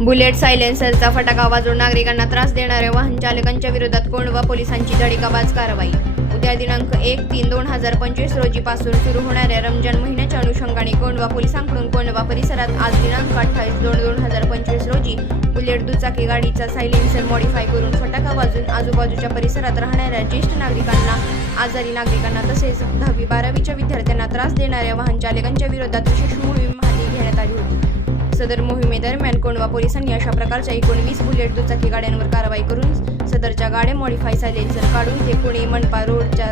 Bullet सायलेन्सरचा फटाका वाजवून नागरिकांना त्रास देणाऱ्या वाहन चालकांच्या विरोधात कोंडवा पोलिसांची धडिकाबाज कारवाई. उद्या दिनांक एक तीन दोन हजार पंचवीस रोजीपासून सुरू होणाऱ्या रमजान महिन्याच्या अनुषंगाने कोंडवा पोलिसांकडून कोंडवा परिसरात आज दिनांक अठ्ठावीस दोन दोन हजार पंचवीस रोजी बुलेट दुचाकी गाडीचा सायलेन्सर मॉडिफाय करून फटाका वाजून आजूबाजूच्या परिसरात राहणाऱ्या ज्येष्ठ नागरिकांना आजारी नागरिकांना तसेच दहावी बारावीच्या विद्यार्थ्यांना त्रास देणाऱ्या वाहन चालकांच्या विरोधात विशेष मोहीम हाती घेण्यात आली होती. सदर मोहिमेदरम्यान कोंडवा पोलिसांनी अशा प्रकारच्या एकोणवीस बुलेट दुचाकी गाड्यांवर कारवाई करून सदरच्या गाड्या मॉडिफाय सायलेन्सर काढून ते पुणे मनपा रोडच्या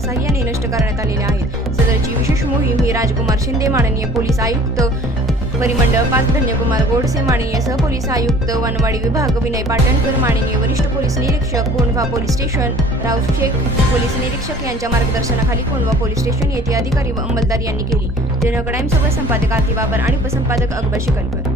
साह्याने नष्ट करण्यात आलेल्या आहेत. सदरची विशेष मोहीम ही राजकुमार शिंदे माननीय पोलीस आयुक्त परिमंडळ पाच धन्यकुमार गोडसे माननीय सहपोलीस आयुक्त वनवाडी विभाग विनय पाटणकर माननीय वरिष्ठ पोलीस निरीक्षक Kondhwa police station Rao Shaikh police निरीक्षक यांच्या मार्गदर्शनाखाली कोंढवा पोलीस स्टेशन येथे अधिकारी व अंमलदार यांनी केली. जनक टाइम्स संपादक आरती बाबर आणि उपसंपादक अकबर शिकनकर